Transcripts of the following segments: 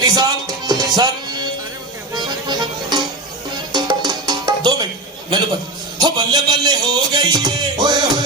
Channi sahib sir. ਦੋ minute ਮੈਨੂੰ ਪਤਾ। ਹੋ ਬੱਲੇ ਬੱਲੇ ਹੋ ਗਈ ਏ। ਓਏ।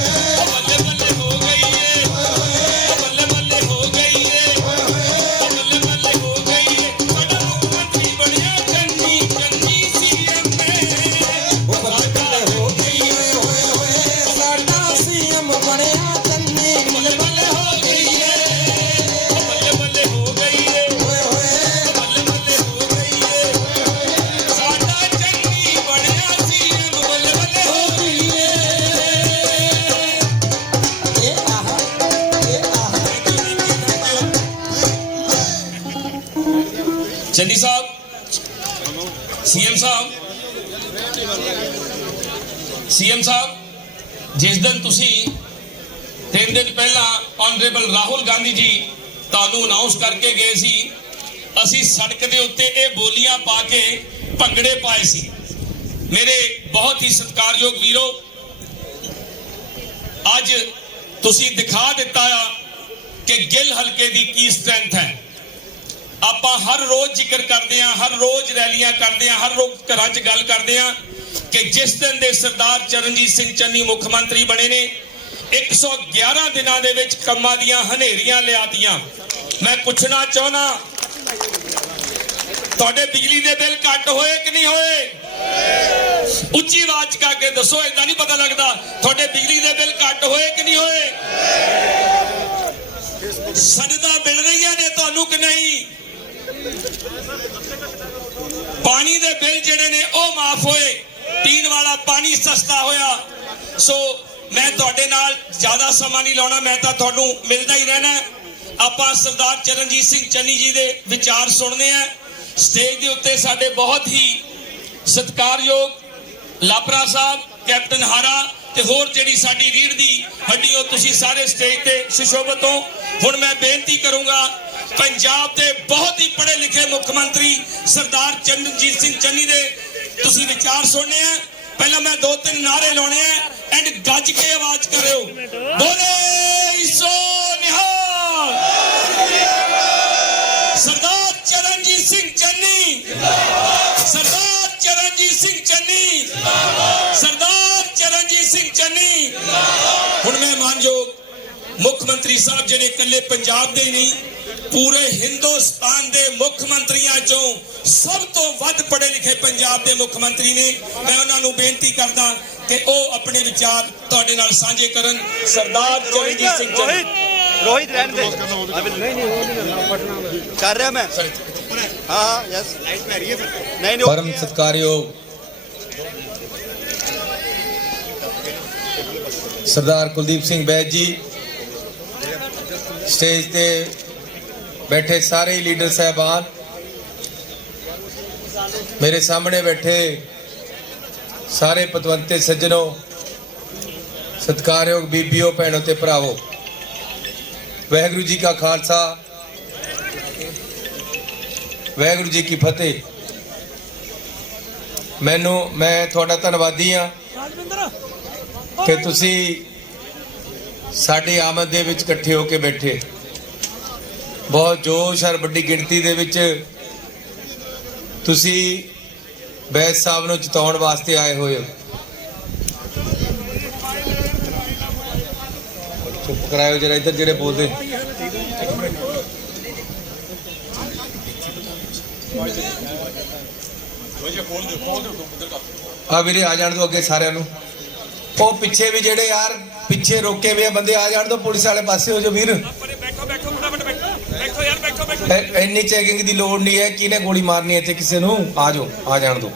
ਸੀਐਮ ਸਾਹਿਬ, ਜਿਸ ਦਿਨ ਤੁਸੀਂ ਤਿੰਨ ਦਿਨ ਪਹਿਲਾਂ ਆਨਰੇਬਲ ਰਾਹੁਲ ਗਾਂਧੀ ਜੀ ਤੁਹਾਨੂੰ ਅਨਾਉਂਸ ਕਰਕੇ ਗਏ ਸੀ, ਅਸੀਂ ਸੜਕ ਦੇ ਉੱਤੇ ਇਹ ਬੋਲੀਆਂ ਪਾ ਕੇ ਭੰਗੜੇ ਪਾਏ ਸੀ। ਮੇਰੇ ਬਹੁਤ ਹੀ ਸਤਿਕਾਰਯੋਗ ਵੀਰੋ, ਅੱਜ ਤੁਸੀਂ ਦਿਖਾ ਦਿੱਤਾ ਆ ਕਿ ਗਿੱਲ ਹਲਕੇ ਦੀ ਕੀ ਸਟਰੈਂਥ ਹੈ। ਆਪਾਂ ਹਰ ਰੋਜ਼ ਜ਼ਿਕਰ ਕਰਦੇ ਹਾਂ, ਹਰ ਰੋਜ਼ ਰੈਲੀਆਂ ਕਰਦੇ ਹਾਂ, ਹਰ ਰੋਜ਼ ਘਰਾਂ 'ਚ ਗੱਲ ਕਰਦੇ ਹਾਂ ਕਿ ਜਿਸ ਦਿਨ ਦੇ ਸਰਦਾਰ ਚਰਨਜੀਤ ਸਿੰਘ ਚੰਨੀ ਮੁੱਖ ਮੰਤਰੀ ਬਣੇ ਨੇ 111 ਦਿਨਾਂ ਦੇ ਵਿੱਚ ਕੰਮਾਂ ਦੀਆਂ ਹਨੇਰੀਆਂ ਲਿਆਤੀਆਂ। ਮੈਂ ਪੁੱਛਣਾ ਚਾਹਣਾ ਤੁਹਾਡੇ ਬਿਜਲੀ ਦੇ ਬਿੱਲ ਘੱਟ ਹੋਏ ਕਿ ਨਹੀਂ ਹੋਏ? ਉੱਚੀ ਆਵਾਜ਼ ਕਰਕੇ ਦੱਸੋ ਇਦਾਂ ਨਹੀਂ ਪਤਾ ਲੱਗਦਾ, ਤੁਹਾਡੇ ਬਿਜਲੀ ਦੇ ਬਿੱਲ ਘੱਟ ਹੋਏ ਕਿ ਨਹੀਂ ਹੋਏ? ਸਨਦਾ ਮਿਲ ਰਹੀਆਂ ਨੇ ਤੁਹਾਨੂੰ ਕਿ ਨਹੀਂ। ਪਾਣੀ ਦੇ ਬਿੱਲ ਜਿਹੜੇ ਨੇ ਉਹ ਮਾਫ ਹੋਏ। ਪੀਣ ਵਾਲਾ ਪਾਣੀ ਸਸਤਾ ਹੋਇਆ। ਸੋ ਮੈਂ ਤੁਹਾਡੇ ਨਾਲ ਜ਼ਿਆਦਾ ਸਮਾਂ ਨਹੀਂ ਲਾਉਣਾ, ਮੈਂ ਤਾਂ ਤੁਹਾਨੂੰ ਮਿਲਦਾ ਹੀ ਰਹਿਣਾ। ਆਪਾਂ ਸਰਦਾਰ ਚਰਨਜੀਤ ਸਿੰਘ ਚੰਨੀ ਜੀ ਦੇ ਵਿਚਾਰ ਸੁਣਨੇ ਆ ਸਟੇਜ ਦੇ ਉੱਤੇ ਸਾਡੇ ਬਹੁਤ ਹੀ ਸਤਿਕਾਰਯੋਗ ਲਾਪਰਾ ਸਾਹਿਬ, ਕੈਪਟਨ ਹਾਰਾ ਤੇ ਹੋਰ ਜਿਹੜੀ ਸਾਡੀ ਰੀੜ ਦੀ ਹੱਡੀ, ਉਹ ਤੁਸੀਂ ਸਾਰੇ ਸਟੇਜ ਤੇ ਸੁਸ਼ੋਭਿਤ ਹੋ। ਹੁਣ ਮੈਂ ਬੇਨਤੀ ਕਰੂੰਗਾ, ਪੰਜਾਬ ਦੇ ਬਹੁਤ ਹੀ ਪੜ੍ਹੇ ਲਿਖੇ ਮੁੱਖ ਮੰਤਰੀ ਸਰਦਾਰ ਚਰਨਜੀਤ ਸਿੰਘ ਚੰਨੀ ਦੇ ਤੁਸੀਂ ਵਿਚਾਰ ਸੁਣਨੇ ਆ ਪਹਿਲਾਂ ਮੈਂ ਦੋ ਤਿੰਨ ਨਾਰੇ ਲਾਉਣੇ ਆ ਐਂਡ ਗੱਜ ਕੇ ਆਵਾਜ਼ ਕਰਿਓ ਬੋਲੇ ਸੋ ਨਿਹਾਲ ਸਰਦਾਰ ਚਰਨਜੀਤ ਸਿੰਘ ਚੰਨੀ ਸਰਦਾਰ ਚਰਨਜੀਤ ਸਿੰਘ ਚੰਨੀ ਸਰਦਾਰ ਚਰਨਜੀਤ ਸਿੰਘ ਚੰਨੀ ਹੁਣ ਮੈਂ ਮਾਨਯੋਗ ਮੁੱਖ ਮੰਤਰੀ ਸਾਹਿਬ ਜਿਹੜੇ ਇਕੱਲੇ ਪੰਜਾਬ ਦੇ ਨਹੀਂ ਪੂਰੇ ਹਿੰਦੁਸਤਾਨ ਦੇ ਮੁੱਖ ਮੰਤਰੀਆਂ ਚੋਂ ਸਭ ਤੋਂ ਵੱਧ ਪੜ੍ਹੇ ਲਿਖੇ ਪੰਜਾਬ ਦੇ ਮੁੱਖ ਮੰਤਰੀ ਨੇ। ਮੈਂ ਉਹਨਾਂ ਨੂੰ ਬੇਨਤੀ ਕਰਦਾ ਕਿ ਉਹ ਆਪਣੇ ਵਿਚਾਰ ਤੁਹਾਡੇ ਨਾਲ ਸਾਂਝੇ ਕਰਨ। ਸਰਦਾਰ ਚਰਨਜੀਤ ਸਿੰਘ ਜੀ ਰੋਹਿਤ ਰਹਿਣ ਦੇ। ਨਹੀਂ ਨਹੀਂ ਹੋ ਕਰ ਰਿਹਾ ਮੈਂ। ਹਾਂ ਯਸ ਲਾਈਟ ਪੈ ਰਹੀ ਹੈ ਨਹੀਂ ਨਹੀਂ ਸਰਦਾਰ ਕੁਲਦੀਪ ਸਿੰਘ ਬੈਜ ਜੀ। ਸਟੇਜ ਤੇ ਬੈਠੇ ਸਾਰੇ ਲੀਡਰ ਸਹਿਬਾਨ। ਮੇਰੇ ਸਾਹਮਣੇ ਬੈਠੇ ਸਾਰੇ ਪਤਵੰਤੇ ਸੱਜਣੋ ਸਤਕਾਰਯੋਗ ਬੀਬੀਓ ਭੈਣੋ ਤੇ ਭਰਾਵੋ। ਵਾਹਿਗੁਰੂ ਜੀ ਕਾ ਖਾਲਸਾ ਵਾਹਿਗੁਰੂ ਜੀ ਕੀ ਫਤਿਹ। ਮੈਨੂੰ ਮੈਂ ਤੁਹਾਡਾ ਧੰਨਵਾਦੀ ਆ ਕਿ ਤੁਸੀਂ ਸਾਡੀ ਆਮਦ ਦੇ ਵਿੱਚ ਇਕੱਠੇ ਹੋ ਕੇ ਬੈਠੇ। ਬਹੁਤ ਜੋਸ਼ ਔਰ ਵੱਡੀ ਗਿਣਤੀ ਦੇ ਵਿੱਚ ਤੁਸੀਂ ਬੈਸ ਸਾਹਿਬ ਨੂੰ ਜਿਤਾਉਣ ਵਾਸਤੇ ਆਏ ਹੋਏ ਹੋ। ਚੁੱਪ ਕਰਾਇਓ ਜਰਾ ਇੱਧਰ ਜਿਹੜੇ ਬੋਲਦੇ। ਆ ਵੀਰੇ ਆ ਜਾਣ ਦੋ ਅੱਗੇ ਸਾਰਿਆਂ ਨੂੰ। ਉਹ ਪਿੱਛੇ ਵੀ ਜਿਹੜੇ ਯਾਰ ਪਿੱਛੇ ਰੋਕੇ ਹੋਏ ਆ ਬੰਦੇ ਆ ਜਾਣ ਦੋ ਪੁਲਿਸ ਵਾਲੇ ਪਾਸੇ ਹੋ ਜਾ ਵੀਰ। ਬੈਠੋ ਬੈਠੋ ਫਟਾਫਟ ਬੈਠੋ। ਬੈਠੋ ਯਾਰ ਬੈਠੋ ਬੈਠੋ। ਐ- ਇੰਨੀ ਚੈਕਿੰਗ ਦੀ ਲੋੜ ਨਹੀਂ ਹੈ ਕਿਹਨੇ ਗੋਲੀ ਮਾਰਨੀ ਹੈ ਇੱਥੇ ਕਿਸੇ ਨੂੰ? ਆ ਜਾਓ ਆ ਜਾਣ ਦੋ।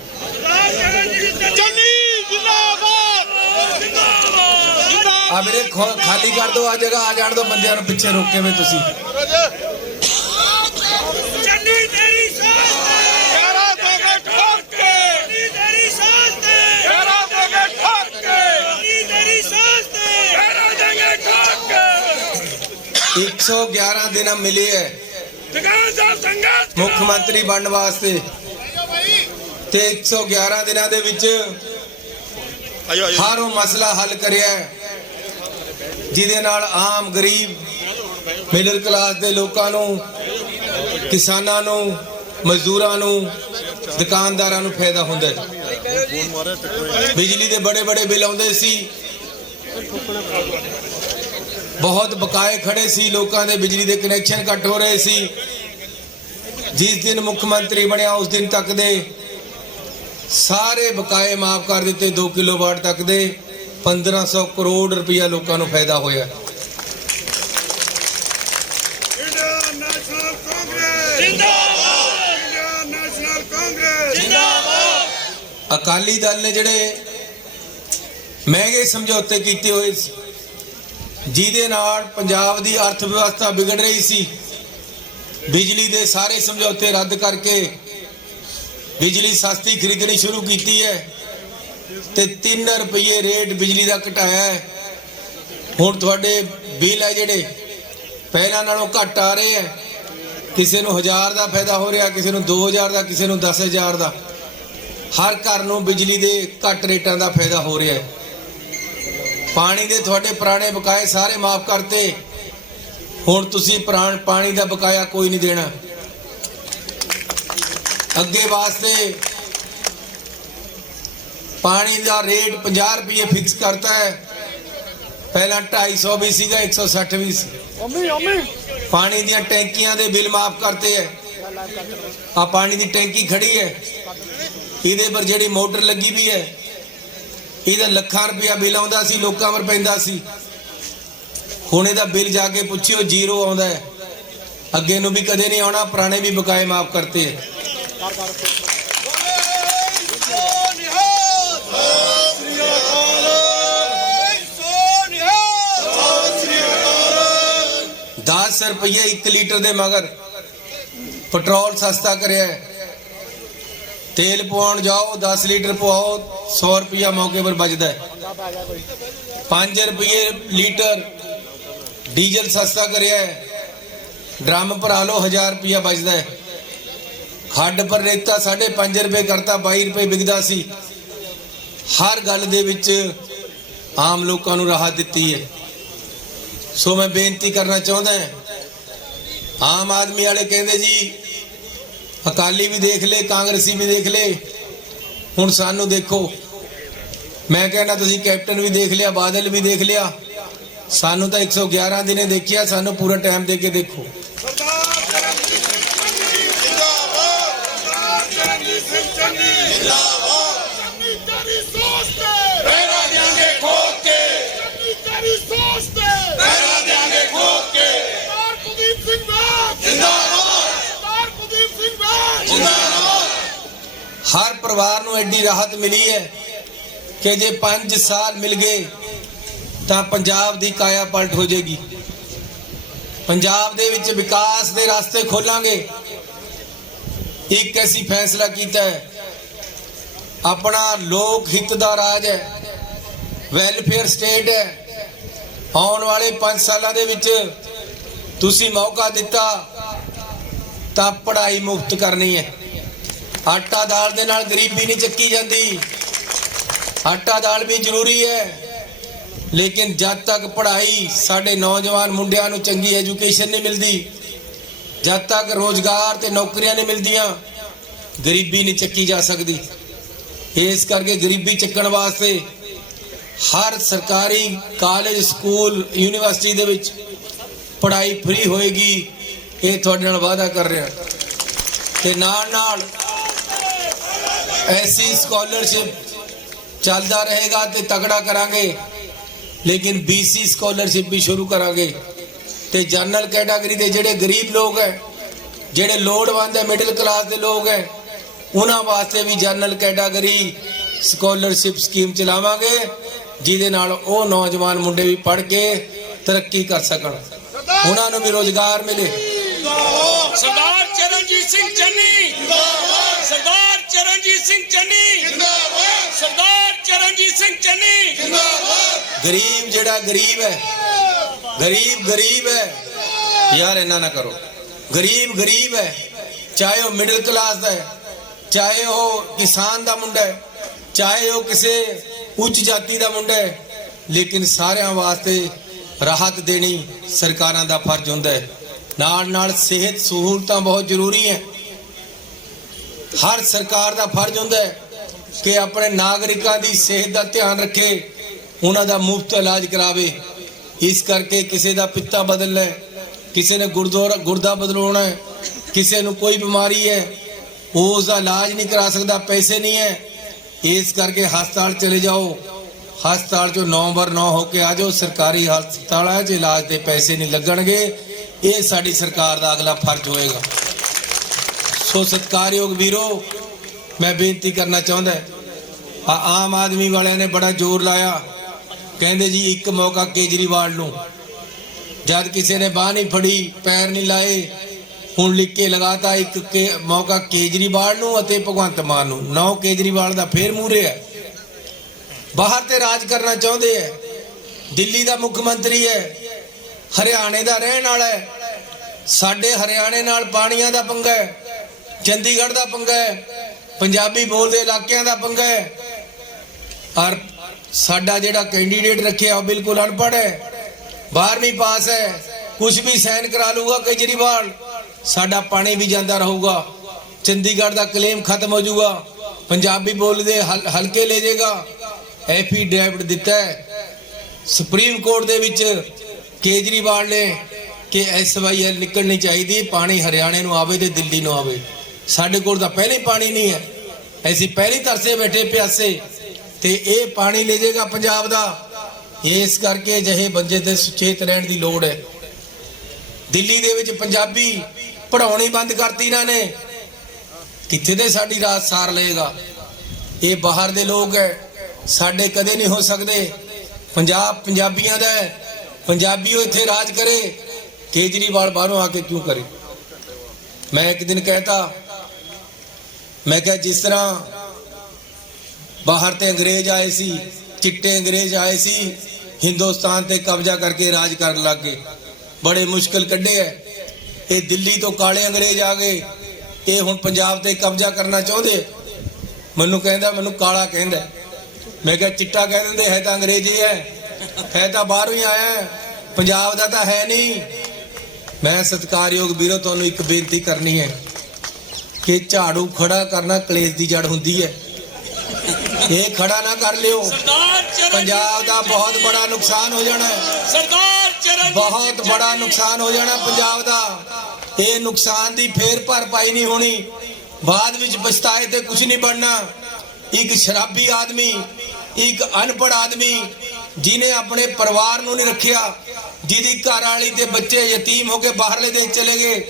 ਆ ਖੋ- ਖਾਲੀ ਕਰ ਦੋ ਆ ਜਗ੍ਹਾ ਆ ਜਾਣ ਦੋ ਬੰਦਿਆਂ ਨੂੰ ਪਿੱਛੇ ਰੋਕੇ ਹੋਏ ਤੁਸੀਂ ਚੰਨੀ ਤੇਰੀ ਸਾਥ ਤੇ ਯਾਰਾ ਦੋਗੇ ਠੋਕ ਕੇ ਚੰਨੀ ਤੇਰੀ ਸਾਥ ਤੇ ਯਾਰਾ ਦੋਗੇ ਠੋਕ ਕੇ ਚੰਨੀ ਤੇਰੀ ਸਾਥ ਤੇ ਯਾਰਾ ਦੋਗੇ ਠੋਕ ਕੇ 111 ਦਿਨ ਮਿਲੇ ਐ। ਮੁੱਖ ਮੰਤਰੀ ਬਣਨ ਵਾਸਤੇ। ਤੇ 111 ਦਿਨਾਂ ਦੇ ਵਿੱਚ ਹਰ ਉਹ ਮਸਲਾ ਹੱਲ ਕਰਿਆ ਜਿਹਦੇ ਨਾਲ ਆਮ ਗਰੀਬ ਮਿਡਲ ਕਲਾਸ ਦੇ ਲੋਕਾਂ ਨੂੰ, ਕਿਸਾਨਾਂ ਨੂੰ, ਮਜ਼ਦੂਰਾਂ ਨੂੰ, ਦੁਕਾਨਦਾਰਾਂ ਨੂੰ ਫਾਇਦਾ ਹੁੰਦਾ ਬਿਜਲੀ ਦੇ ਬੜੇ ਬੜੇ ਬਿੱਲ ਆਉਂਦੇ ਸੀ। ਬਹੁਤ ਬਕਾਏ ਖੜੇ ਸੀ ਲੋਕਾਂ ਦੇ ਬਿਜਲੀ ਦੇ ਕਨੈਕਸ਼ਨ ਕੱਟ ਹੋ ਰਹੇ ਸੀ। ਜਿਸ ਦਿਨ ਮੁੱਖ ਮੰਤਰੀ ਬਣਿਆ ਉਸ ਦਿਨ ਤੱਕ ਦੇ ਸਾਰੇ ਬਕਾਏ ਮਾਫ ਕਰ ਦਿੱਤੇ 2 ਕਿਲੋਵਾਟ ਤੱਕ ਦੇ 1500 ਕਰੋੜ ਰੁਪਇਆ ਲੋਕਾਂ ਨੂੰ ਫਾਇਦਾ ਹੋਇਆ। ਅਕਾਲੀ ਦਲ ਨੇ ਜਿਹੜੇ ਮਹਿੰਗੇ ਸਮਝੌਤੇ ਕੀਤੇ ਹੋਏ ਸੀ ਜਿਹਦੇ ਨਾਲ ਪੰਜਾਬ ਦੀ ਅਰਥ ਵਿਵਸਥਾ ਵਿਗੜ ਰਹੀ ਸੀ। ਬਿਜਲੀ ਦੇ ਸਾਰੇ ਸਮਝੌਤੇ ਰੱਦ ਕਰਕੇ ਬਿਜਲੀ ਸਸਤੀ ਖਰੀਦਣੀ ਸ਼ੁਰੂ ਕੀਤੀ ਹੈ ਤੇ 3 ਰੁਪਏ ਰੇਟ ਬਿਜਲੀ ਦਾ ਘਟਾਇਆ ਹੈ। ਹੁਣ ਤੁਹਾਡੇ ਬਿੱਲ ਹੈ ਜਿਹੜੇ, ਪਹਿਲਾਂ ਨਾਲੋਂ ਘੱਟ ਆ ਰਹੇ ਹੈ। ਕਿਸੇ ਨੂੰ 1000 ਦਾ ਫਾਇਦਾ ਹੋ ਰਿਹਾ, ਕਿਸੇ ਨੂੰ 2000 ਦਾ, ਕਿਸੇ ਨੂੰ 10000 ਦਾ। ਹਰ ਘਰ ਨੂੰ ਬਿਜਲੀ ਦੇ ਘੱਟ ਰੇਟਾਂ ਦਾ ਫਾਇਦਾ ਹੋ ਰਿਹਾ ਹੈ। ਪਾਣੀ ਦੇ ਤੁਹਾਡੇ ਪੁਰਾਣੇ ਬਕਾਏ ਸਾਰੇ ਮਾਫ ਕਰਤੇ। ਹੁਣ ਤੁਸੀਂ ਪੁਰਾਣ ਪਾਣੀ ਦਾ ਬਕਾਇਆ ਕੋਈ ਨਹੀਂ ਦੇਣਾ। ਅੱਗੇ ਵਾਸਤੇ ਪਾਣੀ ਦਾ ਰੇਟ 50 ਰੁਪਏ ਫਿਕਸ ਕਰਤਾ ਹੈ। ਪਹਿਲਾਂ 250 ਵੀ ਸੀਗਾ 160 ਵੀ ਸੀ। ਪਾਣੀ ਦੀਆਂ ਟੈਂਕੀਆਂ ਦੇ ਬਿੱਲ ਮਾਫ ਕਰਤੇ ਹੈ। ਆ ਪਾਣੀ ਦੀ ਟੈਂਕੀ ਖੜੀ ਹੈ। ਇਹਦੇ ਪਰ ਜਿਹੜੀ ਮੋਟਰ ਲੱਗੀ ਵੀ ਹੈ ਇਹਦਾ ਲੱਖਾਂ ਰੁਪਇਆ ਬਿੱਲ ਆਉਂਦਾ ਸੀ, ਲੋਕਾਂ ਪਰ ਪੈਂਦਾ ਸੀ। ਹੁਣ ਇਹਦਾ ਬਿੱਲ ਜਾ ਕੇ ਪੁੱਛਿਓ, ਜ਼ੀਰੋ ਆਉਂਦਾ ਹੈ। ਅੱਗੇ ਨੂੰ ਵੀ ਕਦੇ ਨਹੀਂ ਆਉਣਾ, ਪੁਰਾਣੇ ਵੀ ਬਕਾਏ ਮਾਫ ਕਰਤੇ ਹੈ। ਦਸ ਰੁਪਏ 1 ਲੀਟਰ ਦੇ ਮਗਰ। ਪੈਟਰੋਲ ਸਸਤਾ ਕਰਿਆ ਹੈ। ਤੇਲ ਪਵਾਉਣ ਜਾਓ 10 ਲੀਟਰ ਪਵਾਓ 100 ਰੁਪਇਆ ਮੌਕੇ ਪਰ ਬਚਦਾ ਹੈ। 5 ਰੁਪਏ ਲੀਟਰ ਡੀਜ਼ਲ ਸਸਤਾ ਕਰਿਆ ਹੈ। ਡਰਮ ਭਰਾ ਲਓ 1000 ਰੁਪਇਆ ਬਚਦਾ ਹੈ। ਖੱਡ ਪਰ ਰੇਤਾ 5.5 ਰੁਪਏ ਕਰਤਾ 22 ਰੁਪਏ ਵਿਕਦਾ ਸੀ। ਹਰ ਗੱਲ ਦੇ ਵਿੱਚ ਆਮ ਲੋਕਾਂ ਨੂੰ ਰਾਹਤ ਦਿੱਤੀ ਹੈ। ਸੋ ਮੈਂ ਬੇਨਤੀ ਕਰਨਾ ਚਾਹੁੰਦਾ ਹਾਂ। ਆਮ ਆਦਮੀ ਵਾਲੇ ਕਹਿੰਦੇ ਜੀ ਅਕਾਲੀ ਵੀ ਦੇਖ ਲੇ, ਕਾਂਗਰਸੀ ਵੀ ਦੇਖ ਲੇ। ਹੁਣ ਸਾਨੂੰ ਦੇਖੋ। ਮੈਂ ਕਹਿੰਦਾ ਤੁਸੀਂ ਕੈਪਟਨ ਵੀ ਦੇਖ ਲਿਆ, ਬਾਦਲ ਵੀ ਦੇਖ ਲਿਆ। ਸਾਨੂੰ ਤਾਂ 111 ਦਿਨੇ ਦੇਖਿਆ, ਸਾਨੂੰ ਪੂਰਾ ਟਾਈਮ ਦੇ ਕੇ ਦੇਖੋ। ਹਰ ਪਰਿਵਾਰ ਨੂੰ ਐਡੀ ਰਾਹਤ ਮਿਲੀ ਹੈ ਕਿ ਜੇ 5 ਸਾਲ ਮਿਲ ਗਏ ਤਾਂ ਪੰਜਾਬ ਦੀ ਕਾਇਆ ਪਲਟ ਹੋ ਜਾਏਗੀ। ਪੰਜਾਬ ਦੇ ਵਿੱਚ ਵਿਕਾਸ ਦੇ ਰਸਤੇ ਖੋਲਾਂਗੇ। ਇੱਕ ਅਸੀਂ ਫੈਸਲਾ ਕੀਤਾ ਹੈ, ਆਪਣਾ ਲੋਕ ਹਿੱਤ ਦਾ ਰਾਜ ਹੈ ਵੈਲਫੇਅਰ ਸਟੇਟ ਹੈ। ਆਉਣ ਵਾਲੇ 5 ਸਾਲਾਂ ਦੇ ਵਿੱਚ ਤੁਸੀਂ ਮੌਕਾ ਦਿੱਤਾ ਤਾਂ ਪੜ੍ਹਾਈ ਮੁਫਤ ਕਰਨੀ ਹੈ। ਆਟਾ ਦਾਲ ਦੇ ਨਾਲ ਗਰੀਬੀ ਨਹੀਂ ਚੱਕੀ ਜਾਂਦੀ। ਆਟਾ ਦਾਲ ਵੀ ਜ਼ਰੂਰੀ ਹੈ। ਲੇਕਿਨ ਜਦ ਤੱਕ ਪੜ੍ਹਾਈ ਸਾਡੇ ਨੌਜਵਾਨ ਮੁੰਡਿਆਂ ਨੂੰ ਚੰਗੀ ਐਜੂਕੇਸ਼ਨ ਨਹੀਂ ਮਿਲਦੀ, ਜਦ ਤੱਕ ਰੋਜ਼ਗਾਰ ਤੇ ਨੌਕਰੀਆਂ ਨਹੀਂ ਮਿਲਦੀਆਂ, ਗਰੀਬੀ ਨਹੀਂ ਚੱਕੀ ਜਾ ਸਕਦੀ। ਇਸ ਕਰਕੇ ਗਰੀਬੀ ਚੱਕਣ ਵਾਸਤੇ ਹਰ ਸਰਕਾਰੀ ਕਾਲਜ, ਸਕੂਲ, ਯੂਨੀਵਰਸਿਟੀ ਦੇ ਵਿੱਚ ਪੜ੍ਹਾਈ ਫ੍ਰੀ ਹੋਏਗੀ। ਇਹ ਤੁਹਾਡੇ ਨਾਲ ਵਾਅਦਾ ਕਰ ਰਿਹਾ। ਤੇ ਨਾਲ ਨਾਲ ਐਸੀ ਸਕਾਲਰਸ਼ਿਪ ਚੱਲਦਾ ਰਹੇਗਾ ਤੇ ਤਗੜਾ ਕਰਾਂਗੇ ਲੇਕਿਨ ਬੀਸੀ ਸਕਾਲਰਸ਼ਿਪ ਵੀ ਸ਼ੁਰੂ ਕਰਾਂਗੇ ਤੇ ਜਨਰਲ ਕੈਟਾਗਰੀ ਦੇ ਜਿਹੜੇ ਗਰੀਬ ਲੋਕ ਹੈ ਜਿਹੜੇ ਲੋੜਵੰਦ ਹੈ ਮਿਡਲ ਕਲਾਸ ਦੇ ਲੋਕ ਹੈ ਉਹਨਾਂ ਵਾਸਤੇ ਵੀ ਜਨਰਲ ਕੈਟਾਗਰੀ ਸਕਾਲਰਸ਼ਿਪ ਸਕੀਮ ਚਲਾਵਾਂਗੇ ਜਿਹਦੇ ਨਾਲ ਉਹ ਨੌਜਵਾਨ ਮੁੰਡੇ ਵੀ ਪੜ੍ਹ ਕੇ ਤਰੱਕੀ ਕਰ ਸਕਣ ਉਹਨਾਂ ਨੂੰ ਵੀ ਰੋਜ਼ਗਾਰ ਮਿਲੇ ਸਰਦਾਰ ਚਰਨਜੀਤ ਸਿੰਘ ਚੰਨੀ। ਜਿੰਦਾਬਾਦ ਸਰਦਾਰ ਚਰਨਜੀਤ ਸਿੰਘ ਚੰਨੀ। ਜਿੰਦਾਬਾਦ। ਸਰਦਾਰ ਚਰਨਜੀਤ ਸਿੰਘ ਚੰਨੀ। ਗਰੀਬ ਜਿਹੜਾ ਗਰੀਬ ਹੈ। ਗਰੀਬ ਗਰੀਬ ਹੈ। ਯਾਰ ਇਹਨਾਂ ਨਾ ਕਰੋ। ਗਰੀਬ ਗਰੀਬ ਹੈ। ਚਾਹੇ ਉਹ ਮਿਡਲ ਕਲਾਸ ਦਾ ਹੈ। ਚਾਹੇ ਉਹ ਕਿਸਾਨ ਦਾ ਮੁੰਡਾ ਹੈ। ਚਾਹੇ ਉਹ ਕਿਸੇ ਉੱਚ ਜਾਤੀ ਦਾ ਮੁੰਡਾ ਹੈ। ਲੇਕਿਨ ਸਾਰਿਆਂ ਵਾਸਤੇ ਰਾਹਤ ਦੇਣੀ ਸਰਕਾਰਾਂ ਦਾ ਫਰਜ਼ ਹੁੰਦਾ ਹੈ। ਨਾਲ ਨਾਲ ਸਿਹਤ ਸਹੂਲਤਾਂ ਬਹੁਤ ਜ਼ਰੂਰੀ ਹੈ। ਹਰ ਸਰਕਾਰ ਦਾ ਫਰਜ਼ ਹੁੰਦਾ ਹੈ ਕਿ ਆਪਣੇ ਨਾਗਰਿਕਾਂ ਦੀ ਸਿਹਤ ਦਾ ਧਿਆਨ ਰੱਖੇ, ਉਹਨਾਂ ਦਾ ਮੁਫਤ ਇਲਾਜ ਕਰਾਵੇ। ਇਸ ਕਰਕੇ ਕਿਸੇ ਦਾ ਪਿੱਤਾ ਬਦਲਣਾ ਹੈ, ਕਿਸੇ ਨੇ ਗੁਰਦੁਆਰਾ, ਗੁਰਦਾ ਬਦਲਾਉਣਾ ਹੈ, ਕਿਸੇ ਨੂੰ ਕੋਈ ਬਿਮਾਰੀ ਹੈ, ਉਹ ਉਸ ਦਾ ਇਲਾਜ ਨਹੀਂ ਕਰਾ ਸਕਦਾ, ਪੈਸੇ ਨਹੀਂ ਹੈ। ਇਸ ਕਰਕੇ ਹਸਪਤਾਲ ਚਲੇ ਜਾਓ। ਹਸਪਤਾਲ ਚੋਂ 9 ਬਰ 9 ਹੋ ਕੇ ਆ ਜਾਓ। ਸਰਕਾਰੀ ਹਸਪਤਾਲਾਂ 'ਚ ਇਲਾਜ ਦੇ ਪੈਸੇ ਨਹੀਂ ਲੱਗਣਗੇ। ਇਹ ਸਾਡੀ ਸਰਕਾਰ ਦਾ ਅਗਲਾ ਫਰਜ਼ ਹੋਏਗਾ। ਸੋ ਸਤਿਕਾਰਯੋਗ ਵੀਰੋ, ਮੈਂ ਬੇਨਤੀ ਕਰਨਾ ਚਾਹੁੰਦਾ ਆ ਆਮ ਆਦਮੀ ਵਾਲਿਆਂ ਨੇ ਬੜਾ ਜ਼ੋਰ ਲਾਇਆ। ਕਹਿੰਦੇ ਜੀ, ਇੱਕ ਮੌਕਾ ਕੇਜਰੀਵਾਲ ਨੂੰ। ਜਦ ਕਿਸੇ ਨੇ ਬਾਹ ਨਹੀਂ ਫੜੀ, ਪੈਰ ਨਹੀਂ ਲਾਏ, ਹੁਣ ਲਿਖ ਕੇ ਲਗਾਤਾ ਇੱਕ ਕੇ ਮੌਕਾ ਕੇਜਰੀਵਾਲ ਨੂੰ ਅਤੇ ਭਗਵੰਤ ਮਾਨ ਨੂੰ। ਨੌ ਕੇਜਰੀਵਾਲ ਦਾ ਫੇਰ ਮੂਰੇ ਹੈ। ਬਾਹਰ ਤੇ ਰਾਜ ਕਰਨਾ ਚਾਹੁੰਦੇ ਹੈ। ਦਿੱਲੀ ਦਾ ਮੁੱਖ ਮੰਤਰੀ ਹੈ। ਹਰਿਆਣੇ ਦਾ ਰਹਿਣ ਵਾਲਾ ਹੈ। ਸਾਡੇ ਹਰਿਆਣੇ ਨਾਲ ਪਾਣੀਆਂ ਦਾ ਪੰਗਾ ਹੈ। ਚੰਡੀਗੜ੍ਹ ਦਾ ਪੰਗਾ ਹੈ। ਪੰਜਾਬੀ ਬੋਲਦੇ ਇਲਾਕਿਆਂ ਦਾ ਪੰਗਾ ਹੈ। ਔਰ ਸਾਡਾ ਜਿਹੜਾ ਕੈਂਡੀਡੇਟ ਰੱਖਿਆ ਉਹ ਬਿਲਕੁਲ ਅਨਪੜ੍ਹ ਹੈ। 12ਵੀਂ ਪਾਸ ਹੈ। ਕੁਝ ਵੀ ਸਾਈਨ ਕਰਾ ਲੂਗਾ ਕੇਜਰੀਵਾਲ, ਸਾਡਾ ਪਾਣੀ ਵੀ ਜਾਂਦਾ ਰਹੂਗਾ। ਚੰਡੀਗੜ੍ਹ ਦਾ ਕਲੇਮ ਖਤਮ ਹੋ ਜਾਊਗਾ। ਪੰਜਾਬੀ ਬੋਲਦੇ ਹਲ- ਹਲਕੇ ਲੈ ਜਾਏਗਾ। ਐਫੀਡੇਵਿਟ ਦਿੱਤਾ ਹੈ। ਸੁਪਰੀਮ ਕੋਰਟ ਦੇ ਵਿੱਚ ਕੇਜਰੀਵਾਲ ਨੇ ਕਿ ਐਸਵਾਈਐਲ ਨਿਕਲਣੀ ਚਾਹੀਦੀ, ਪਾਣੀ ਹਰਿਆਣੇ ਨੂੰ ਆਵੇ ਤੇ ਦਿੱਲੀ ਨੂੰ ਆਵੇ। ਸਾਡੇ ਕੋਲ ਤਾਂ ਪਹਿਲੇ ਪਾਣੀ ਨਹੀਂ ਹੈ। ਅਸੀਂ ਪਹਿਲੀ ਤਰਸੇ ਬੈਠੇ ਪਿਆਸੇ ਤੇ ਇਹ ਪਾਣੀ ਲੈ ਜਾਏਗਾ ਪੰਜਾਬ ਦਾ। ਇਸ ਕਰਕੇ ਜਿਹੇ ਬੰਦੇ ਤੇ ਸੁਚੇਤ ਰਹਿਣ ਦੀ ਲੋੜ ਹੈ। ਦਿੱਲੀ ਦੇ ਵਿੱਚ ਪੰਜਾਬੀ ਪੜਾਉਣੀ ਬੰਦ ਕਰਤੀ ਇਹਨਾਂ ਨੇ। ਕਿੱਥੇ ਦੇ ਸਾਡੀ ਰਾਤ ਸਾਰ ਲਏਗਾ? ਇਹ ਬਾਹਰ ਦੇ ਲੋਕ ਹੈ। ਸਾਡੇ ਕਦੇ ਨਹੀਂ ਹੋ ਸਕਦੇ। ਪੰਜਾਬ ਪੰਜਾਬੀਆਂ ਦਾ ਹੈ। ਪੰਜਾਬੀ ਉਹ ਇੱਥੇ ਰਾਜ ਕਰੇ ਕੇਜਰੀਵਾਲ ਬਾਹਰੋਂ ਆ ਕੇ ਕਿਉਂ ਕਰੇ? ਮੈਂ ਇੱਕ ਦਿਨ ਕਹਿਤਾ ਮੈਂ ਕਿਹਾ ਜਿਸ ਤਰ੍ਹਾਂ ਬਾਹਰ ਤੇ ਅੰਗਰੇਜ਼ ਆਏ ਸੀ ਚਿੱਟੇ ਅੰਗਰੇਜ਼ ਆਏ ਸੀ ਹਿੰਦੁਸਤਾਨ ਤੇ ਕਬਜ਼ਾ ਕਰਕੇ ਰਾਜ ਕਰਨ ਲੱਗ ਗਏ। ਬੜੇ ਮੁਸ਼ਕਲ ਕੱਢੇ ਐ। ਇਹ ਦਿੱਲੀ ਤੋਂ ਕਾਲੇ ਅੰਗਰੇਜ਼ ਆ ਗਏ। ਇਹ ਹੁਣ ਪੰਜਾਬ ਤੇ ਕਬਜ਼ਾ ਕਰਨਾ ਚਾਹੁੰਦੇ ਮੈਨੂੰ ਕਹਿੰਦਾ ਮੈਨੂੰ ਕਾਲਾ ਕਹਿੰਦਾ। ਮੈਂ ਕਿਹਾ ਚਿੱਟਾ ਕਹਿ ਦਿੰਦੇ ਹੈ ਤਾਂ ਅੰਗਰੇਜ਼ੀ ਹੈ ਹੈ ਤਾਂ ਬਾਹਰੋਂ ਹੀ ਆਇਆ ਹੈ, ਪੰਜਾਬ ਦਾ ਤਾਂ ਹੈ ਨਹੀਂ। ਮੈਂ ਸਤਿਕਾਰਯੋਗ ਵੀਰੋ ਤੁਹਾਨੂੰ ਇੱਕ ਬੇਨਤੀ ਕਰਨੀ ਹੈ ਕਿ ਝਾੜੂ ਖੜਾ ਕਰਨਾ ਕਲੇਸ਼ ਦੀ ਜੜ ਹੁੰਦੀ ਹੈ। ਇਹ ਖੜਾ ਨਾ ਕਰ ਲਿਓ। ਪੰਜਾਬ ਦਾ ਬਹੁਤ ਬੜਾ ਨੁਕਸਾਨ ਹੋ ਜਾਣਾ ਹੈ। ਸਰਦਾਰ ਚਰਨਜੀਤ ਬਹੁਤ ਬੜਾ। ਨੁਕਸਾਨ ਹੋ ਜਾਣਾ ਪੰਜਾਬ ਦਾ। ਇਹ ਨੁਕਸਾਨ ਦੀ ਫੇਰ ਭਰਪਾਈ ਨਹੀਂ ਹੋਣੀ। ਬਾਅਦ ਵਿੱਚ ਪਛਤਾਏ ਤੇ ਕੁਝ ਨਹੀਂ ਬਣਨਾ। ਇੱਕ ਸ਼ਰਾਬੀ ਆਦਮੀ ਇੱਕ ਅਨਪੜ੍ਹ ਆਦਮੀ ਜਿਨੇ ਆਪਣੇ ਪਰਿਵਾਰ ਨੂੰ ਨਹੀਂ ਰੱਖਿਆ ਜਿਹਦੀ ਘਰ ਵਾਲੀ ਤੇ ਬੱਚੇ ਯਤੀਮ ਹੋ ਕੇ ਬਾਹਰਲੇ ਦੇਸ਼ ਚਲੇ ਗਏ,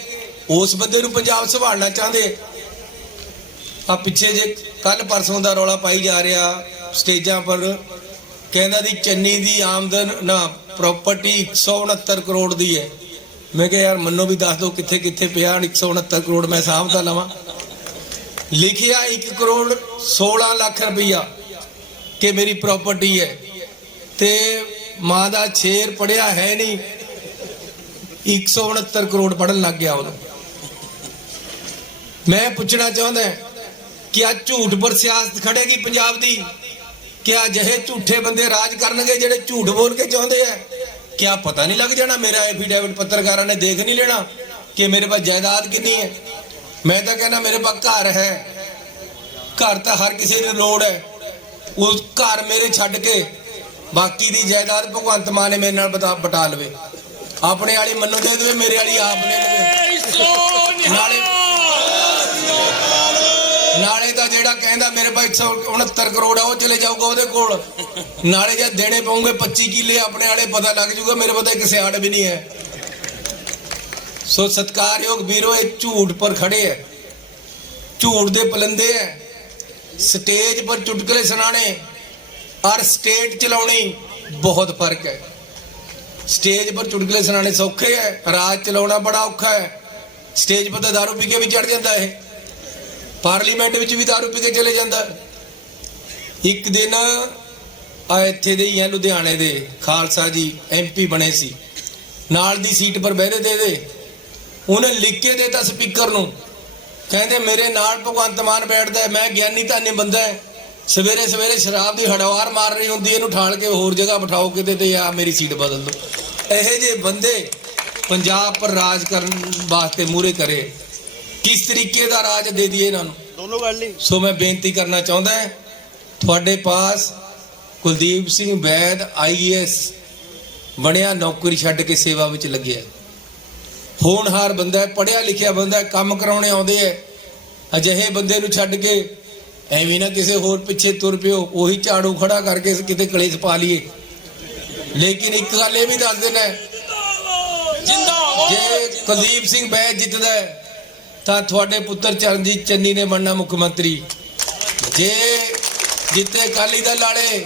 ਉਸ ਬੰਦੇ ਨੂੰ ਪੰਜਾਬ ਸੰਭਾਲਣਾ ਚਾਹੁੰਦੇ। ਆ ਪਿੱਛੇ ਜੇ ਕੱਲ ਪਰਸੋਂ ਦਾ ਰੌਲਾ ਪਾਈ ਜਾ ਰਿਹਾ, ਸਟੇਜਾਂ ਪਰ, ਕਹਿੰਦਾ ਦੀ ਚੰਨੀ ਦੀ ਆਮਦਨ, ਨਾ ਪ੍ਰਾਪਰਟੀ 169 ਕਰੋੜ ਦੀ ਹੈ। ਮੈਂ ਕਿਹਾ, ਯਾਰ ਮੰਨੋ ਵੀ ਦੱਸ ਦਿਓ ਕਿੱਥੇ ਕਿੱਥੇ ਪਿਆ 169 ਕਰੋੜ ਮੈਂ ਹਿਸਾਬ ਦਾ ਲਵਾਂ। ਲਿਖਿਆ 1 ਕਰੋੜ 16 ਲੱਖ ਰੁਪਈਆ ਕਿ ਮੇਰੀ ਪ੍ਰਾਪਰਟੀ ਹੈ। ਤੇ ਮਾਂ ਦਾ ਛੇਰ ਪੜਿਆ ਹੈ ਨਹੀਂ। 169 ਕਰੋੜ ਪੜਨ ਲੱਗ ਗਿਆ ਉਹ ਮੈਂ ਪੁੱਛਣਾ ਚਾਹੁੰਦਾ ਕਿ ਆ ਝੂਠ ਪਰ ਸਿਆਸਤ ਖੜੇਗੀ ਪੰਜਾਬ ਦੀ? ਕਿਆ ਜਿਹੇ ਝੂਠੇ ਬੰਦੇ ਰਾਜ ਕਰਨਗੇ ਜਿਹੜੇ ਝੂਠ ਬੋਲ ਕੇ ਚਾਹੁੰਦੇ ਆ? ਕਿਆ ਪਤਾ ਨਹੀਂ ਲੱਗ ਜਾਣਾ ਮੇਰਾ ਐਫੀਡੇਵਿਟ ਪੱਤਰਕਾਰਾਂ ਨੇ ਦੇਖ ਨਹੀਂ ਲੈਣਾ ਕਿ ਮੇਰੇ ਪਾਸ ਜਾਇਦਾਦ ਕਿੰਨੀ ਹੈ? ਮੈਂ ਤਾਂ ਕਹਿੰਦਾ ਮੇਰੇ ਪਾਸ ਘਰ ਹੈ। ਘਰ ਤਾਂ ਹਰ ਕਿਸੇ ਨੂੰ ਲੋੜ ਹੈ। ਉਸ ਘਰ ਮੇਰੇ ਛੱਡ ਕੇ ਬਾਕੀ ਦੀ ਜਾਇਦਾਦ ਭਗਵੰਤ ਮਾਨ ਨੇ ਮੇਰੇ ਨਾਲ ਬਟਾ ਲਵੇ। ਆਪਣੇ ਵਾਲੀ ਮੰਨੂ ਦੇ ਦੇਵੇ ਮੇਰੇ ਵਾਲੀ ਆਪ ਲੈ ਲਵੇ। ਨਾਲੇ- ਨਾਲੇ ਤਾਂ ਜਿਹੜਾ ਕਹਿੰਦਾ ਮੇਰੇ ਕੋਲ 169 ਕਰੋੜ ਆ ਉਹ ਚਲੇ ਜਾਊਗਾ ਉਹਦੇ ਕੋਲ। ਨਾਲੇ ਜੇ ਦੇਣੇ ਪਉਂਗੇ 25 ਕਿੱਲੇ ਆਪਣੇ ਵਾਲੇ ਪਤਾ ਲੱਗ ਜਾਊਗਾ ਮੇਰੇ ਕੋਲ ਤਾਂ ਇੱਕ ਸਿਆੜ ਵੀ ਨਹੀਂ ਹੈ। ਸੋ ਸਤਕਾਰਯੋਗ ਵੀਰੋ ਇਹ ਝੂਠ ਪਰ ਖੜੇ ਹੈ। ਝੂਠ ਦੇ ਪਲੰਦੇ ਹੈ। ਸਟੇਜ ਪਰ ਚੁਟਕਲੇ ਸੁਣਾਣੇ ਔਰ ਸਟੇਟ ਚਲਾਉਣੀ ਬਹੁਤ ਫ਼ਰਕ ਹੈ। ਸਟੇਜ ਪਰ ਚੁਟਕਲੇ ਸੁਣਾਣੇ ਸੌਖੇ ਹੈ, ਰਾਜ ਚਲਾਉਣਾ ਬੜਾ ਔਖਾ ਹੈ। ਸਟੇਜ ਪਰ ਤਾਂ ਦਾਰੂ ਪੀ ਕੇ ਵੀ ਚੜ ਜਾਂਦਾ ਇਹ। ਪਾਰਲੀਮੈਂਟ ਵਿੱਚ ਵੀ ਦਾਰੂ ਪੀ ਕੇ ਚਲੇ ਜਾਂਦਾ। ਇੱਕ ਦਿਨ ਆ ਇੱਥੇ ਦੇ ਹੀ ਆ ਲੁਧਿਆਣੇ ਦੇ, ਖਾਲਸਾ ਜੀ ਐਮਪੀ ਬਣੇ ਸੀ। ਨਾਲ ਦੀ ਸੀਟ ਪਰ ਬਹਿਦੇ ਦੇ ਦੇ ਉਹਨੇ ਲਿਖ ਕੇ ਦੇਤਾ ਸਪੀਕਰ ਨੂੰ। ਕਹਿੰਦੇ ਮੇਰੇ ਨਾਲ ਭਗਵੰਤ ਮਾਨ ਬੈਠਦਾ ਮੈਂ ਗਿਆਨੀ ਧਾਨੀ ਬੰਦਾ ਹੈ। ਸਵੇਰੇ ਸਵੇਰੇ ਸ਼ਰਾਬ ਦੀ ਹੜਵਾਰ ਮਾਰ ਰਹੀ ਹੁੰਦੀ ਇਹਨੂੰ ਠਾਲ ਕੇ ਹੋਰ ਜਗ੍ਹਾ ਬਿਠਾਓ ਕਿਤੇ ਤੇ ਆ ਮੇਰੀ ਸੀਟ ਬਦਲ ਦਿਓ ਇਹੋ ਜੇ ਬੰਦੇ ਪੰਜਾਬ ਪਰ ਰਾਜ ਕਰਨ ਵਾਸਤੇ ਮੂਰੇ ਕਰੇ। ਕਿਸ ਤਰੀਕੇ ਦਾ ਰਾਜ ਦੇ ਦਈਏ ਇਹਨਾਂ ਨੂੰ? ਦੋਨੋਂ ਗੱਲ ਨਹੀਂ ਸੋ ਮੈਂ ਬੇਨਤੀ ਕਰਨਾ ਚਾਹੁੰਦਾ ਤੁਹਾਡੇ ਪਾਸ ਕੁਲਦੀਪ ਸਿੰਘ ਬੈਦ ਆਈਐਸ ਬਣਿਆ ਨੌਕਰੀ ਛੱਡ ਕੇ ਸੇਵਾ ਵਿੱਚ ਲੱਗਿਆ ਹੋਣਹਾਰ ਬੰਦਾ ਹੈ ਪੜਿਆ ਲਿਖਿਆ ਬੰਦਾ ਹੈ ਕੰਮ ਕਰਾਉਣੇ ਆਉਂਦੇ ਹੈ ਅਜਿਹੇ ਬੰਦੇ ਨੂੰ ਛੱਡ ਕੇ ਐਵੇਂ ਨਾ ਕਿਸੇ ਹੋਰ ਪਿੱਛੇ ਤੁਰ ਪਿਓ ਉਹੀ ਝਾੜੂ ਖੜਾ ਕਰਕੇ ਕਿਤੇ ਕਲੇਸ਼ ਪਾ ਲਈਏ। ਲੇਕਿਨ ਇੱਕ ਗੱਲ ਇਹ ਵੀ ਦੱਸ ਦੇਣਾ ਜੇ ਕੁਲਦੀਪ ਸਿੰਘ ਵੈਦ ਜਿੱਤਦਾ ਤਾਂ ਤੁਹਾਡੇ ਪੁੱਤਰ ਚਰਨਜੀਤ ਚੰਨੀ ਨੇ ਬਣਨਾ ਮੁੱਖ ਮੰਤਰੀ। ਜੇ ਜਿੱਤੇ ਅਕਾਲੀ ਦਲ ਵਾਲੇ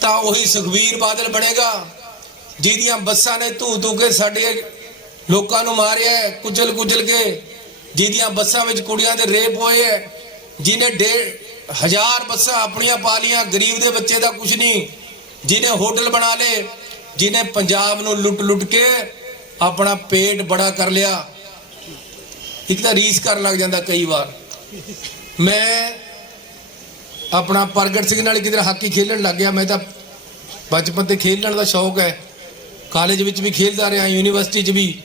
ਤਾਂ ਉਹੀ ਸੁਖਬੀਰ ਬਾਦਲ ਬਣੇਗਾ ਜਿਹਦੀਆਂ ਬੱਸਾਂ ਨੇ ਧੂ ਧੂ ਕੇ ਸਾਡੇ ਲੋਕਾਂ ਨੂੰ ਮਾਰਿਆ ਕੁਚਲ ਕੁਚਲ ਕੇ ਜਿਹਦੀਆਂ ਬੱਸਾਂ ਵਿੱਚ ਕੁੜੀਆਂ ਦੇ ਰੇਪ ਹੋਏ ਹੈ ਜਿਨੇ ਡੇਢ ਹਜ਼ਾਰ ਬੱਸਾਂ ਆਪਣੀਆਂ ਪਾ ਲੀਆਂ ਗਰੀਬ ਦੇ ਬੱਚੇ ਦਾ ਕੁਝ ਨਹੀਂ। ਜਿਨੇ ਹੋਟਲ ਬਣਾ ਲਏ ਜਿਨੇ ਪੰਜਾਬ ਨੂੰ ਲੁੱਟ ਲੁੱਟ ਕੇ ਆਪਣਾ ਪੇਟ ਬੜਾ ਕਰ ਲਿਆ। ਇੱਕ ਤਾਂ ਰੀਸ ਕਰਨ ਲੱਗ ਜਾਂਦਾ ਕਈ ਵਾਰ। ਮੈਂ ਆਪਣਾ ਪ੍ਰਗਟ ਸਿੰਘ ਨਾਲ ਕਿਧਰ ਹਾਕੀ ਖੇਲਣ ਲੱਗ ਗਿਆ, ਮੈਂ ਤਾਂ ਬਚਪਨ ਤੇ ਖੇਲਣ ਦਾ ਸ਼ੌਕ ਹੈ। ਕਾਲਜ ਵਿੱਚ ਵੀ ਖੇਲਦਾ ਰਿਹਾ, ਯੂਨੀਵਰਸਿਟੀ 'ਚ ਵੀ।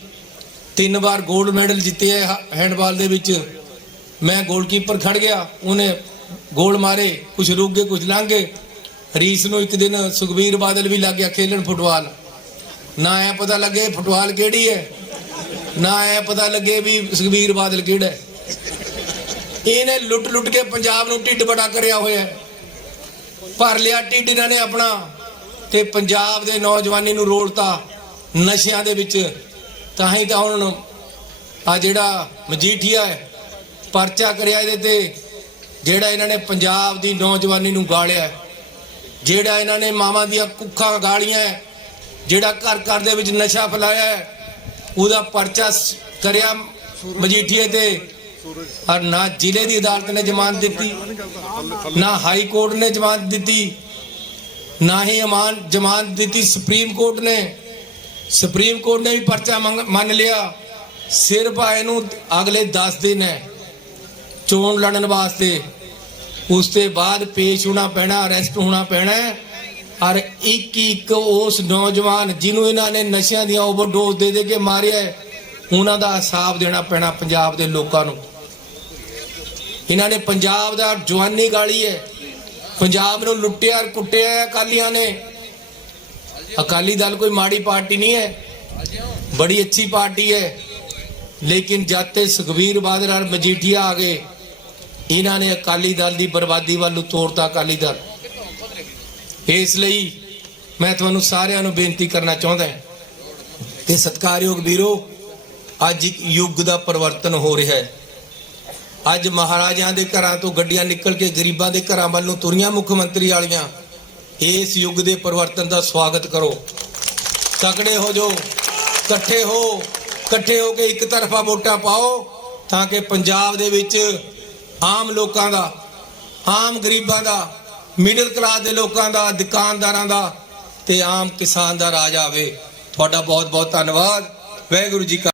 ਤਿੰਨ ਵਾਰ 골ਡ ਮੈਡਲ ਜਿੱਤੇ ਹੈ ਹੈਂਡਬਾਲ ਦੇ ਵਿੱਚ। ਮੈਂ ਗੋਲਕੀਪਰ ਖੜ ਗਿਆ, ਉਹਨੇ ਗੋਲ ਮਾਰੇ ਕੁਝ ਰੁਕ ਗਏ ਕੁਝ ਲੰਘ ਗਏ। ਰੀਸ ਨੂੰ ਇੱਕ ਦਿਨ ਸੁਖਬੀਰ ਬਾਦਲ ਵੀ ਲੱਗ ਗਿਆ ਖੇਲਣ ਫੁੱਟਬਾਲ। ਨਾ ਐ ਪਤਾ ਲੱਗੇ ਫੁੱਟਬਾਲ ਕਿਹੜੀ ਹੈ, ਨਾ ਐ ਪਤਾ ਲੱਗੇ ਵੀ ਸੁਖਬੀਰ ਬਾਦਲ ਕਿਹੜਾ ਹੈ। ਇਹਨੇ ਲੁੱਟ ਲੁੱਟ ਕੇ ਪੰਜਾਬ ਨੂੰ ਢਿੱਡ ਬੜਾ ਕਰਿਆ ਹੋਇਆ ਹੈ। ਭਰ ਲਿਆ ਢਿੱਡ ਇਹਨਾਂ ਨੇ ਆਪਣਾ ਤੇ ਪੰਜਾਬ ਦੇ ਨੌਜਵਾਨੀ ਨੂੰ ਰੋਲਤਾ ਨਸ਼ਿਆਂ ਦੇ ਵਿੱਚ। ਤਾਂ ਹੀ ਤਾਂ ਹੁਣ ਆ ਜਿਹੜਾ ਮਜੀਠੀਆ ਹੈ, ਪਰਚਾ ਕਰਿਆ ਇਹਦੇ ਤੇ। ਜਿਹੜਾ ਇਹਨਾਂ ਨੇ ਪੰਜਾਬ ਦੀ ਨੌਜਵਾਨੀ ਨੂੰ ਗਾਲਿਆ ਜਿਹੜਾ ਇਹਨਾਂ ਨੇ ਮਾਵਾਂ ਦੀਆਂ ਕੁੱਖਾਂ ਗਾਲੀਆਂ ਜਿਹੜਾ ਘਰ ਘਰ ਦੇ ਵਿੱਚ ਨਸ਼ਾ ਫੈਲਾਇਆ ਉਹਦਾ ਪਰਚਾ ਕਰਿਆ ਮਜੀਠੀਏ ਤੇ। ਔਰ ਨਾ ਜ਼ਿਲ੍ਹੇ ਦੀ ਅਦਾਲਤ ਨੇ ਜ਼ਮਾਨਤ ਦਿੱਤੀ, ਨਾ ਹਾਈ ਕੋਰਟ ਨੇ ਜ਼ਮਾਨਤ ਦਿੱਤੀ, ਨਾ ਹੀ ਅਮਾਨ ਜ਼ਮਾਨਤ ਦਿੱਤੀ ਸੁਪਰੀਮ ਕੋਰਟ ਨੇ। ਸੁਪਰੀਮ ਕੋਰਟ ਨੇ ਵੀ ਪਰਚਾ ਮੰਗ- ਮੰਨ ਲਿਆ। ਸਿਰਫ ਇਹਨੂੰ ਅਗਲੇ 10 ਦਿਨ ਹੈ ਚੋਣ ਲੜਨ ਵਾਸਤੇ। ਉਸ ਤੋਂ ਬਾਅਦ ਪੇਸ਼ ਹੋਣਾ ਪੈਣਾ, ਅਰੈਸਟ ਹੋਣਾ ਪੈਣਾ ਔਰ ਇੱਕ ਇੱਕ ਉਸ ਨੌਜਵਾਨ ਜਿਹਨੂੰ ਇਹਨਾਂ ਨੇ ਨਸ਼ਿਆਂ ਦੀਆਂ ਓਵਰਡੋਜ਼ ਦੇ ਦੇ ਕੇ ਮਾਰਿਆ ਉਹਨਾਂ ਦਾ ਹਿਸਾਬ ਦੇਣਾ ਪੈਣਾ ਪੰਜਾਬ ਦੇ ਲੋਕਾਂ ਨੂੰ। ਇਹਨਾਂ ਨੇ ਪੰਜਾਬ ਦਾ ਜਵਾਨੀ ਗਾਲੀ ਹੈ। ਪੰਜਾਬ ਨੂੰ ਲੁੱਟਿਆ ਕੁੱਟਿਆ ਅਕਾਲੀਆਂ ਨੇ। ਅਕਾਲੀ ਦਲ ਕੋਈ ਮਾੜੀ ਪਾਰਟੀ ਨਹੀਂ ਹੈ। ਬੜੀ ਅੱਛੀ ਪਾਰਟੀ ਹੈ। ਲੇਕਿਨ ਜਦ ਤੇ ਸੁਖਬੀਰ ਬਾਦਲ ਔਰ ਮਜੀਠੀਆ ਆ ਗਏ ਇਹਨਾਂ ਨੇ ਅਕਾਲੀ ਦਲ ਦੀ ਬਰਬਾਦੀ ਵੱਲ ਨੂੰ ਤੋੜਤਾ ਅਕਾਲੀ ਦਲ। ਇਸ ਲਈ ਮੈਂ ਤੁਹਾਨੂੰ ਸਾਰਿਆਂ ਨੂੰ ਬੇਨਤੀ ਕਰਨਾ ਚਾਹੁੰਦਾ ਹਾਂ ਕਿ ਸਤਿਕਾਰਯੋਗ ਵੀਰੋ, ਅੱਜ ਇੱਕ ਯੁੱਗ ਦਾ ਪਰਿਵਰਤਨ ਹੋ ਰਿਹਾ ਹੈ। ਅੱਜ ਮਹਾਰਾਜਿਆਂ ਦੇ ਘਰਾਂ ਤੋਂ ਗੱਡੀਆਂ ਨਿਕਲ ਕੇ ਗਰੀਬਾਂ ਦੇ ਘਰਾਂ ਵੱਲ ਨੂੰ ਤੁਰੀਆਂ ਮੁੱਖ ਮੰਤਰੀ ਵਾਲੀਆਂ, ਇਸ ਯੁੱਗ ਦੇ ਪਰਿਵਰਤਨ ਦਾ ਸਵਾਗਤ ਕਰੋ। ਤਕੜੇ ਹੋ ਜੋ ਇਕੱਠੇ ਹੋ ਇਕੱਠੇ ਹੋ ਕੇ ਇੱਕ ਤਰਫਾ ਵੋਟਾਂ ਪਾਓ ਤਾਂ ਕਿ ਪੰਜਾਬ ਦੇ ਵਿੱਚ ਆਮ ਲੋਕਾਂ ਦਾ, ਆਮ ਗਰੀਬਾਂ ਦਾ ਮਿਡਲ ਕਲਾਸ ਦੇ ਲੋਕਾਂ ਦਾ, ਦੁਕਾਨਦਾਰਾਂ ਦਾ ਤੇ ਆਮ ਕਿਸਾਨ ਦਾ ਰਾਜ ਆਵੇ। ਤੁਹਾਡਾ ਬਹੁਤ ਬਹੁਤ ਧੰਨਵਾਦ। ਵਾਹਿਗੁਰੂ ਜੀ ਕਾ